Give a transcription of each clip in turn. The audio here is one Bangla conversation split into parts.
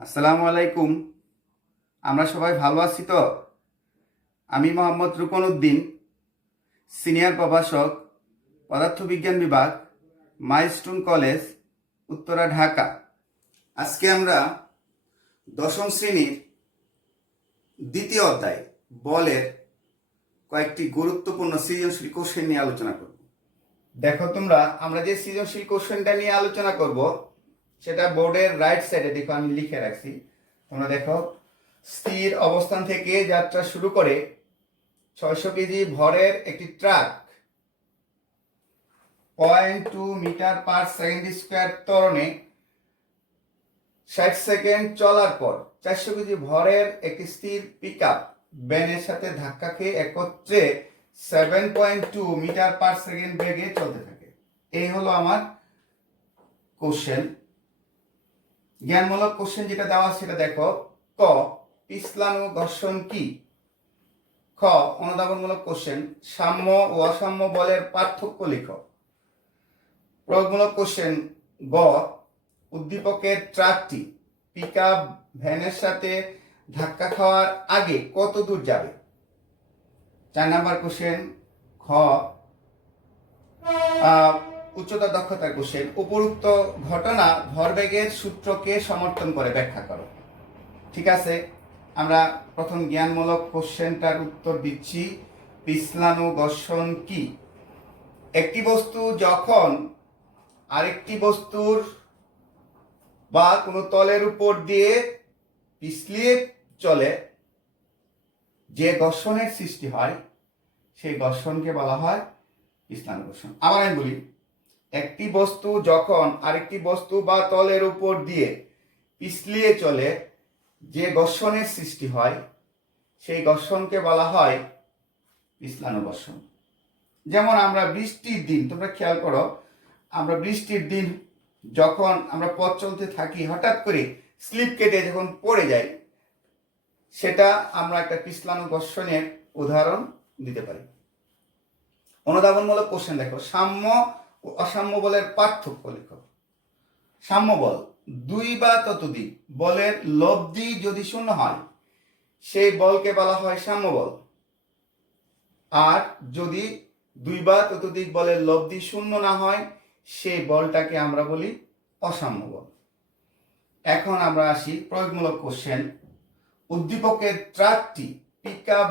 আসসালামু আলাইকুম। আমরা সবাই ভালো আছি তো? আমি মোহাম্মদ রুকন উদ্দিন, সিনিয়র প্রভাষক, পদার্থবিজ্ঞান বিভাগ, মাইলস্টোন কলেজ, উত্তরা, ঢাকা। আজকে আমরা দশম শ্রেণীর দ্বিতীয় অধ্যায় বলের কয়েকটি গুরুত্বপূর্ণ সৃজনশীল কোশ্চেন নিয়ে আলোচনা করব। দেখো তোমরা, আমরা যে সৃজনশীল কোশ্চেনটা নিয়ে আলোচনা করব সেটা বোর্ডের রাইট সাইডে দেখো আমি লিখে রাখছি। তোমরা দেখো, স্থির অবস্থান থেকে যাত্রা শুরু করে 600 কেজি ভরের একটি truck 0.2 metre per second square ত্বরণে 60 সেকেন্ড চলার পর 400 কেজি ভরের একটি স্থির পিকআপ ভ্যানের সাথে ধাক্কা খেয়ে একত্রে 7.2 মিটার পার সেকেন্ড বেগে চলতে থাকে। এই হলো আমার কোশ্চেন। জ্ঞানমূলক কোশ্চেন যেটা দেওয়া সেটা দেখো। ক, পিছলানো ঘর্ষণ কি? খ, অনুধাবনমূলক কোশ্চেন, সাম্য ও অসাম্য বলের পার্থক্য লিখো। প্রয়োগমূলক কোশ্চেন, গ, উদ্দীপকের ট্রাকটি পিকআপ ভ্যানের সাথে ধাক্কা খাওয়ার আগে কত দূর যাবে? 4 নাম্বার কোশ্চেন, খ, উচ্চতা দক্ষতার কোশ্চেন, উপরোক্ত ঘটনা ভরবেগের সূত্রকে সমর্থন করে ব্যাখ্যা করো। ঠিক আছে, আমরা প্রথম জ্ঞানমূলক কোশ্চেনটার উত্তর দিচ্ছি। পিছলানো ঘর্ষণ কি? একটি বস্তু যখন আরেকটি বস্তুর বা কোনো তলের উপর দিয়ে পিছলিয়ে চলে, যে ঘর্ষণের সৃষ্টি হয় সেই ঘর্ষণকে বলা হয় পিছলানো ঘর্ষণ। আবার আমি বলি, একটি বস্তু যখন আরেকটি বস্তু বা তলের উপর দিয়ে পিছলিয়ে চলে, যে ঘর্ষণের সৃষ্টি হয় সেই ঘর্ষণকে বলা হয় পিছলানো ঘর্ষণ। যেমন আমরা বৃষ্টির দিন, তোমরা খেয়াল করো, আমরা বৃষ্টির দিন যখন আমরা পথ চলতে থাকি, হঠাৎ করে স্লিপ কেটে যখন পড়ে যাই, সেটা আমরা একটা পিছলানো ঘর্ষণের উদাহরণ দিতে পারি। অনুধাবনমূলক কোশ্চেন দেখো, সাম্য ও অসাম্য বলের পার্থক্য লেখো। সাম্য বল, দুই বা ততোধিক বলের লব্ধি যদি শূন্য হয় সেই বলকে বলা হয় সাম্য বল। আর যদি দুই বা ততোধিক বলের লব্ধি শূন্য না হয় সেই বলটাকে আমরা বলি অসাম্য বল। এখন আমরা আসি প্রয়োগমূলক কোশ্চেন, উদ্দীপকের ট্রাকটি পিকআপ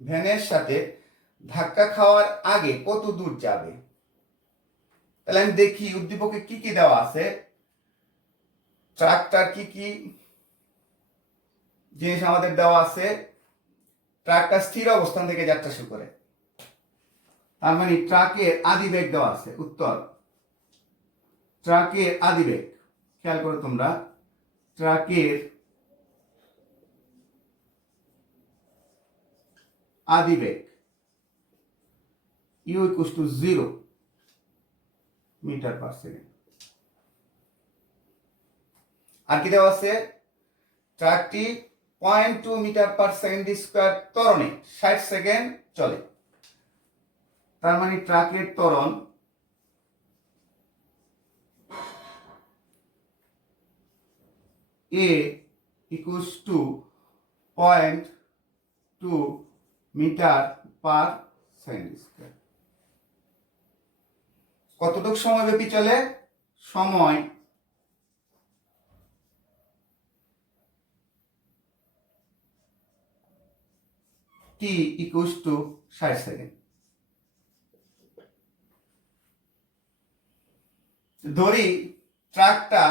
ভ্যানের সাথে ধাক্কা খাওয়ার আগে কত দূর যাবে? তাহলে আমি দেখি উদ্দীপকে কি কি দেওয়া আছে, ট্রাকটার কি কি জিনিস আমাদের দেওয়া আছে। ট্রাকটা স্থির অবস্থান থেকে যাত্রা শুরু করে, তার মানে ট্রাকের আদিবেগ দেওয়া আছে। উত্তর, ট্রাকের আদিবেগ। খেয়াল করো তোমরা, ট্রাকের আদিবেগ u = 0 মিটার পার সেকেন্ড। আর কি দেওয়া আছে? ট্রাকটি 0.2 মিটার পার সেকেন্ড স্কয়ার ত্বরণে 60 সেকেন্ড চলে। তার মানে ট্রাকের ত্বরণ a = 0.2 metre per second square. কতটুকু সময় ব্যাপী চলে? সময় t = 60 সেকেন্ড। ধরি ট্রাকটা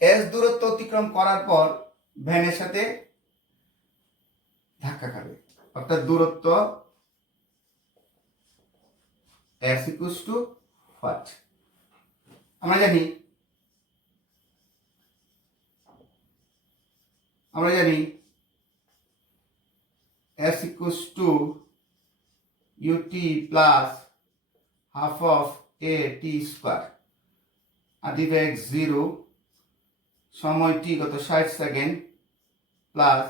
s দূরত্ব অতিক্রম করার পর ভ্যানের সাথে ধাক্কা খাবে, অর্থাৎ দূরত্ব s = what? আমরা জানি s = ut plus half of a t square, আদিবেগ 0, সময় t কত 60 সেকেন্ড, প্লাস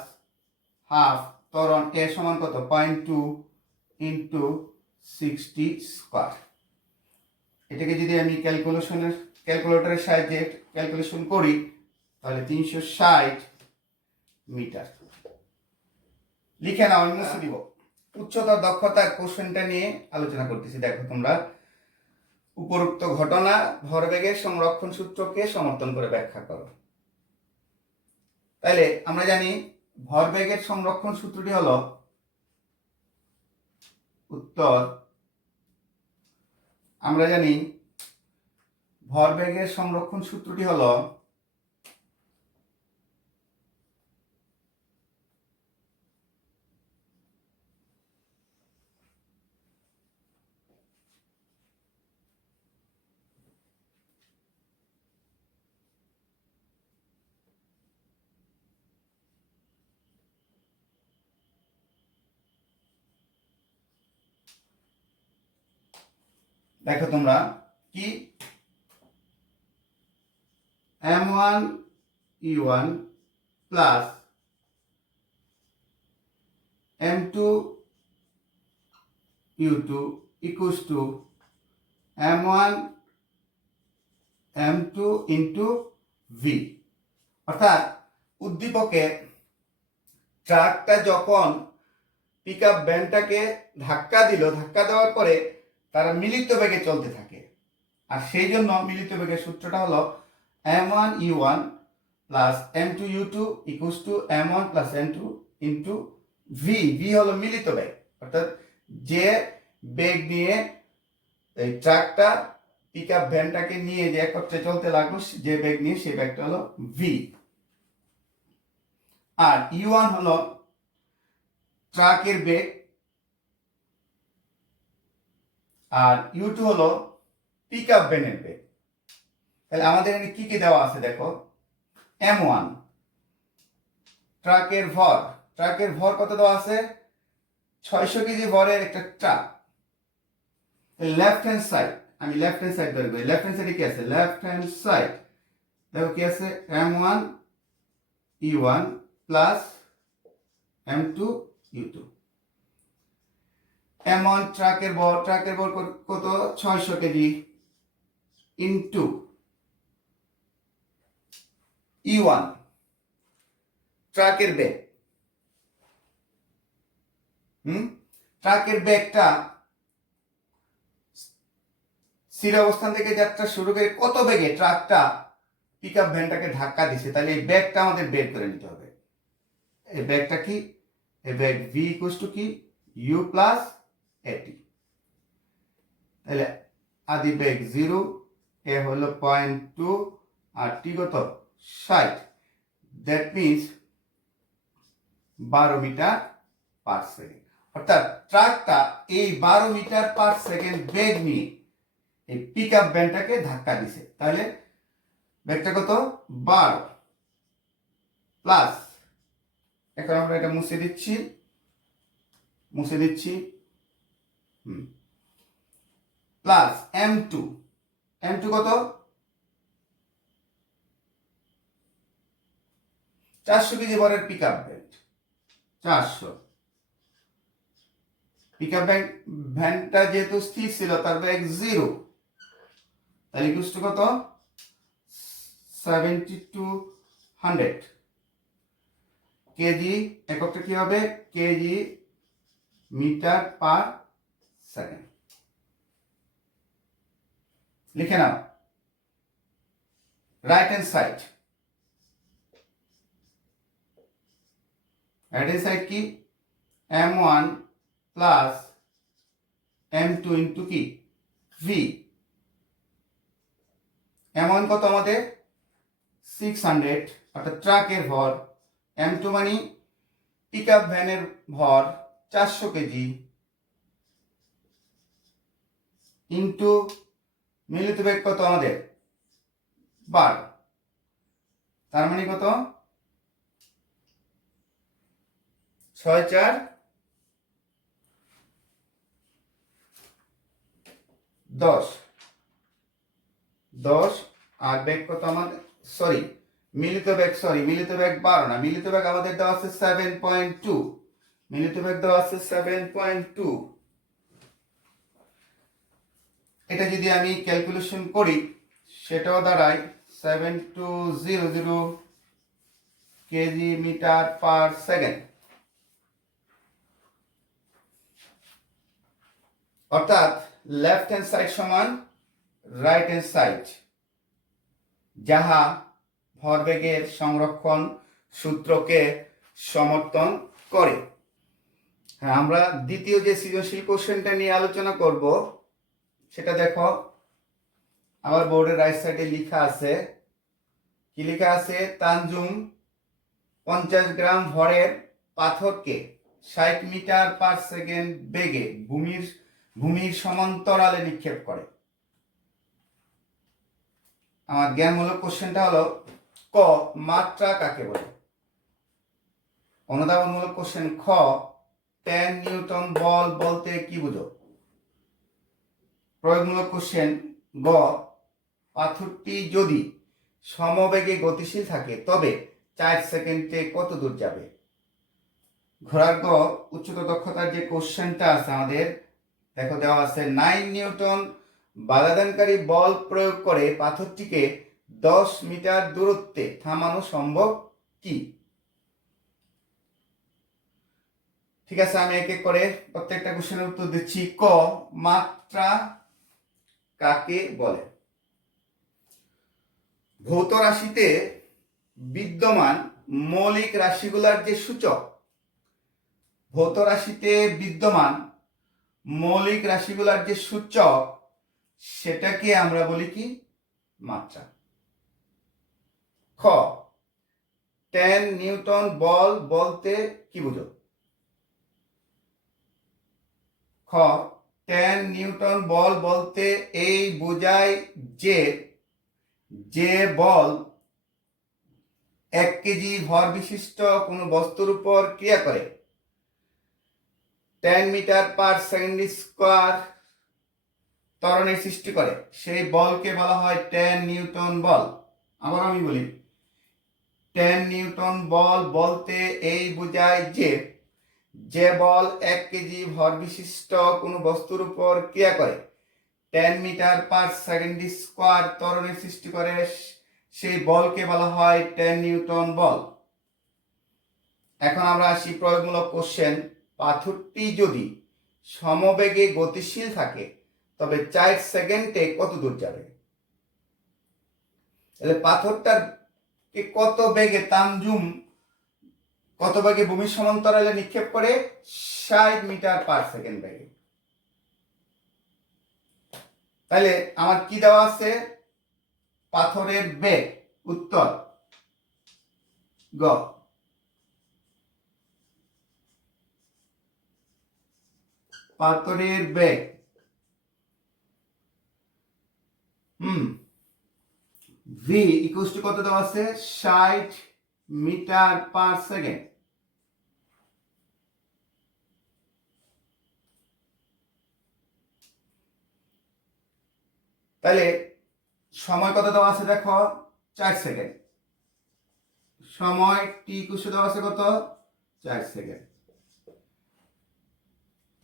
হাফ ত্বরণ a সমান কত 0.2 × 60 স্কয়ার। এটাকে যদি আমি ক্যালকুলেশনের ক্যালকুলেটরের সাহায্যে ক্যালকুলেশন করি তাহলে 360 মিটার। লিখে নাও, আমি মুছে দিব। উচ্চতার দক্ষতার কোশ্চেনটা নিয়ে আলোচনা করতেছি। দেখো তোমরা, উপরোক্ত ঘটনা ভরবেগের সংরক্ষণ সূত্রকে সমর্থন করে ব্যাখ্যা করো। তাইলে আমরা জানি ভরবেগের সংরক্ষণ সূত্রটি হলো, উত্তর আমরা জানি ভরবেগের সংরক্ষণ সূত্রটি হলো দেখো তোমরা কি m1u1 plus m2u2 equals to m1 m2 into v। অর্থাৎ উদ্দীপকে ট্রাকটা যখন পিক আপ ভ্যানটাকে ধাক্কা দিল, ধাক্কা দেওয়ার পরে তারা মিলিত বেগে চলতে থাকে। আর সেই জন্য মিলিত বেগের সূত্রটা হলো m1u1 plus m2u2 equals to m1 plus m2 into v। v হলো মিলিত বেগ, অর্থাৎ যে বেগ নিয়ে এই ট্রাকটা পিক আপ ভ্যানটাকে নিয়ে যে একত্রে চলতে লাগলো, যে বেগ নিয়ে সেই বেগটা হলো v। আর u1 হলো ট্রাকের বেগ, আর u2 হলো পিক আপ ভ্যানের বেগ। তাহলে আমাদের এখানে কি কি দেওয়া আছে দেখো। m1 ট্রাকের ভর, ট্রাকের ভর কত দেওয়া আছে? 600 কেজি ভরের একটা ট্রাক। লেফট হ্যান্ড সাইড, আমি লেফট হ্যান্ড সাইড ধরবো। লেফট হ্যান্ড সাইডে কি আছে? লেফট হ্যান্ড সাইড দেখো কি আছে, m1 u1 plus m2 u2। m1 ট্রাকের ভর, ট্রাকের ভর কত? 600 কেজি ইনটু u1 ট্রাকের বেগ। ট্রাকের বেগটা স্থির অবস্থান থেকে যাত্রা শুরু করে কত বেগে ট্রাকটা পিক আপ ভ্যানটাকে ধাক্কা দিছে, তাহলে এই বেগটা আমাদের বের করে নিতে হবে। এই বেগটা কি? এই বেগ v ইকুয়ালস টু কি? u plus at। তাহলে আদি বেগ 0, a হলো 0.2 আর t কত? 60। That means 12 metre per second. অর্থাৎ ট্রাকটা এই 12 মিটার পার সেকেন্ড বেগ নিয়ে এই পিক আপ ভ্যানটাকে ধাক্কা দিছে। তাহলে বেগটা কত? 12 প্লাস, এখন আমরা এটা মুছে দিচ্ছি প্লাস m2 কত? 400 কেজি ভরের pick up van, 400। Pick up ভ্যানটা যেহেতু স্থির ছিল, তার বেগ 0, তাহলে ইকুয়ালস টু কত? 7200 কেজি। এককটা কি হবে? KG metre per second. লিখে নাও। Right hand side, right hand side কি? m1 প্লাস m2 ইন্টু কি? v। m1 কত আমাদের? 600, অর্থাৎ ট্রাকের ভর। m2 মানে পিক আপ ভ্যানের ভর 400 কেজি ইন্টু মিলিত বেগ কত আমাদের? 12। তার মানে কত? 6 4 10 আর বেগ কত আমাদের? মিলিত বেগ 12 না, মিলিত বেগ আমাদের দেওয়া আছে 7.2। মিলিত বেগ দেওয়া আছে 7.2। এটা যদি আমি ক্যালকুলেশন করি সেটাও দাঁড়ায় 7200 কেজি মিটার পার সেকেন্ড। অর্থাৎ লেফট হ্যান্ড সাইড সমান রাইট হ্যান্ড সাইড, যাহা ভরবেগের সংরক্ষণ সূত্রকে সমর্থন করে। হ্যাঁ, আমরা দ্বিতীয় যে সৃজনশীল কোশ্চেনটা নিয়ে আলোচনা করব সেটা দেখো, আমার বোর্ডের রাইট সাইডে লেখা আছে। কি লেখা আছে? তানজুম 50 গ্রাম ভরের পাথরকে 60 মিটার পার সেকেন্ড বেগে ভূমির সমান্তরালে নিক্ষেপ করে। আমার জ্ঞানমূলক কোশ্চেনটা হলো ক, মাত্রা কাকে বলে? অনুধাবনমূলক কোশ্চেন খ, 10 নিউটন বল বলতে কি বুঝো? প্রয়োগমূলক কোশ্চেন গ, পাথরটি যদি সমবেগে গতিশীল থাকে তবে 4 সেকেন্ডে কত দূর যাবে? ঘোড়ার গ, উচ্চতর দক্ষতার যে কোশ্চেনটা আছে আমাদের, দেখো দেওয়া আছে 9 নিউটন বাধাদানকারী বল প্রয়োগ করে পাথরটিকে 10 মিটার দূরত্বে থামানো সম্ভব কি? ঠিক আছে, আমি এক এক করে প্রত্যেকটা কোশ্চেনের উত্তর দিচ্ছি। ক, মাত্রা কাকে বলে? ভৌত রাশিতে বিদ্যমান মৌলিক রাশিগুলোর যে সূচক, ভৌত রাশিতে বিদ্যমান মৌলিক রাশিগুলোর যে সূচক, সেটাকে আমরা বলি কি? মাত্রা। খ, 10 নিউটন বল বলতে কি বুঝো? খ, 10 নিউটন বল বলতে এই বোঝায় যে বল 1 কেজি ভর বিশিষ্ট কোনো বস্তুর উপর ক্রিয়া করে 10 মিটার পার সেকেন্ড স্কোয়ার ত্বরণের সৃষ্টি করে, সেই বলকে বলা হয় 10 নিউটন বল। আবার আমি বলি, 10 নিউটন বল বলতে এই বোঝায় যে বল 1 কেজি ভর বিশিষ্ট কোনো বস্তুর উপর ক্রিয়া করে 10 মিটার পার সেকেন্ড স্কোয়ার ত্বরণের সৃষ্টি করে, সেই বলকে বলা হয় 10 নিউটন বল। এখন আমরা আসি প্রয়োগমূলক কোশ্চেন। পাথরটি যদি সমবেগে গতিশীল থাকে তবে 4 সেকেন্ডে কত দূর যাবে? তাহলে পাথরটার কত বেগে তানজুম কত বেগে ভূমির সমান্তরালে নিক্ষেপ করে? 60 মিটার পার সেকেন্ড বেগে। তাহলে আমার কি দেওয়া আছে? পাথরের বেগ। উত্তর গ। পাথরের বেগ ভি ইকুয়াল টু কত দেওয়া আছে? 60 মিটার পার সেকেন্ড। তাহলে সময় কত দেওয়া আছে? দেখো 4 সেকেন্ড। সময় টি ইকুয়াল টু দেওয়া আছে কত? 4 সেকেন্ড।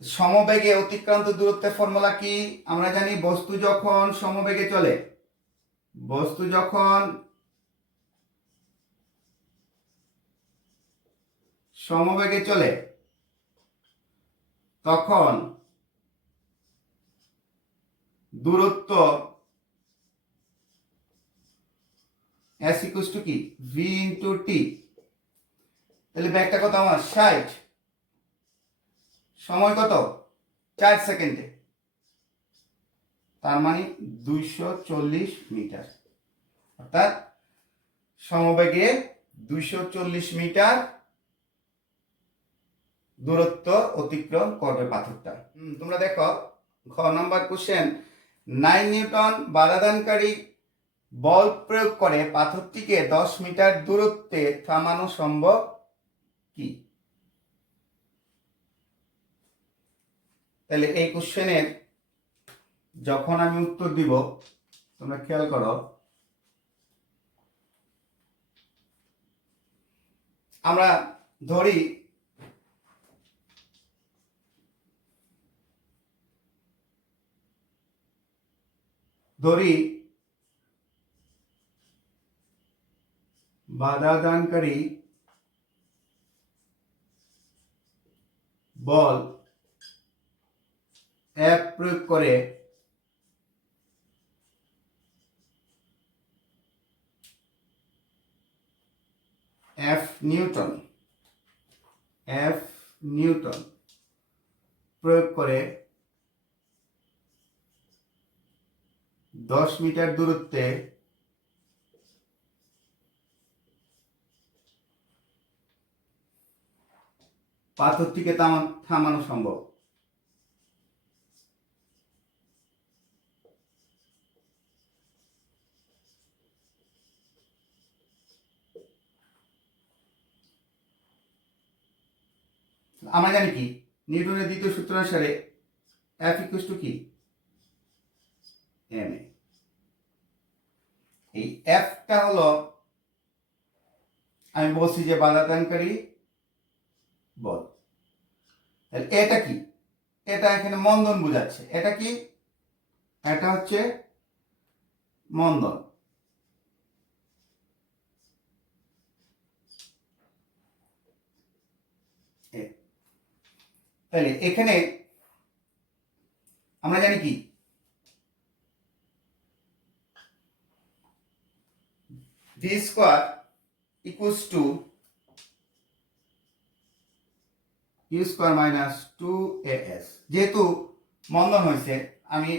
সমবেগে অতিক্রান্ত দূরত্বের ফর্মুলা কি? আমরা জানি বস্তু যখন সমবেগে চলে, বস্তু যখন সমবেগে চলে তখন দূরত্ব s ইকুয়াল টু কি? v ইনটু টি। তাহলে ব্যাগটা কত আমার? 60। সময় কত? 4 সেকেন্ডে, তার মানে 240 মিটার। অর্থাৎ সমবেগে 240 মিটার দূরত্ব অতিক্রম করবে পাথরটা। তোমরা দেখো খ নম্বর কোশ্চেন, 9 নিউটন বাধাদানকারী বল প্রয়োগ করে পাথরটিকে 10 মিটার দূরত্বে থামানো সম্ভব কি? তাহলে এই কোশ্চেনের যখন আমি উত্তর দিব তোমরা খেয়াল করো, আমরা ধরি বাধা দানকারী বল F প্রয়োগ করে F নিউটন প্রয়োগ করে 10 মিটার দূরত্বে পাথরটিকে থামানো সম্ভব। আমরা জানি কি নিউটনের দ্বিতীয় সূত্র অনুসারে F ইকুয়াল টু কি ma। এই Fটা হলো আমি বলছি যে বাধা দানকারী বল। এটা কি? এটা এখানে মন্দন বোঝাচ্ছে। এটা কি? এটা হচ্ছে মন্দন। তাহলে এখানে আমরা জানি কি v square equals to u square minus 2as। যেহেতু মন্দন হয়েছে, আমি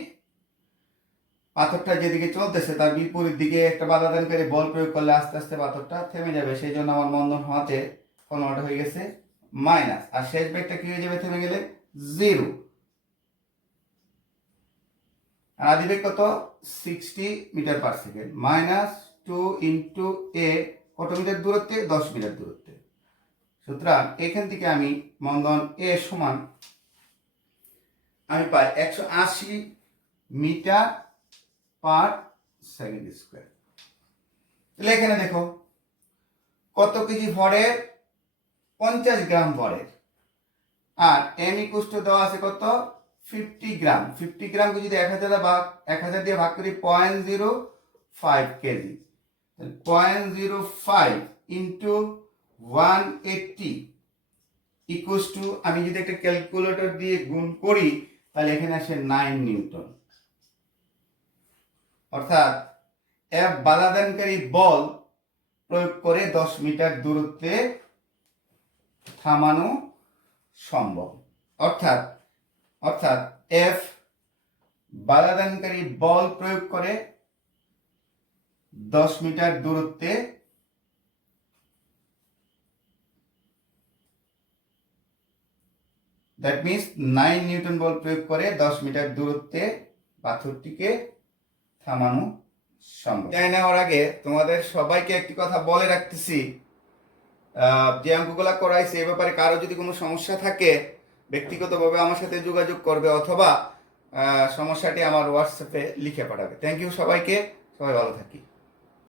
পাথরটা যেদিকে চলতেছে তার বিপরীত দিকে একটা বাধা দানকারী বল প্রয়োগ করলে আস্তে আস্তে পাথরটা থেমে যাবে। সেই জন্য আমার মন্দন হওয়াতে কনভার্ট হয়ে গেছে মাইনাস, আর শেষ বেগটা কি হয়ে যাবে থেমে গেলে 0। আর আদি বেগ কত 60 metre per second. Minus 2 into a কত মিটার দূরত্বে 10 মিটার দূরত্বে। সুতরাং এখান থেকে আমি মন্দন a সমান আমি পাই 180 মিটার পার সেকেন্ড স্কয়ার। তাহলে এখানে দেখো কত কেজি ভরের 50 গ্রাম ভরের, আর m ইকুয়াল টু দেওয়া আছে কত 50 গ্রাম। 50 গ্রামকে যদি 1000 দিয়ে ভাগ করি 0.05 কেজি। 0.05 ইন্টু 180 ইকুয়াল টু আমি যদি একটা ক্যালকুলেটর দিয়ে গুণ করি তাহলে এখানে আসে 9 নিউটন। অর্থাৎ F বাধাদানকারী বল প্রয়োগ করে 10 মিটার দূরত্বে থামানো সম্ভব। অর্থাৎ F বাধাদানকারী বল প্রয়োগ করে 10 মিটার দূরত্বে দ্যাট মিন্স 9 নিউটন বল প্রয়োগ করে 10 মিটার দূরত্বে পাথরটিকে থামানো সম্ভব। জানি নেওয়ার আগে তোমাদের সবাইকে একটি কথা বলে রাখতেছি, যে অঙ্কগুলা করাইছে এ ব্যাপারে কারো যদি কোনো সমস্যা থাকে ব্যক্তিগতভাবে আমার সাথে যোগাযোগ করবে, অথবা সমস্যাটি আমার হোয়াটসঅ্যাপে লিখে পাঠাবে। থ্যাংক ইউ সবাইকে, সবাই ভালো থাকি।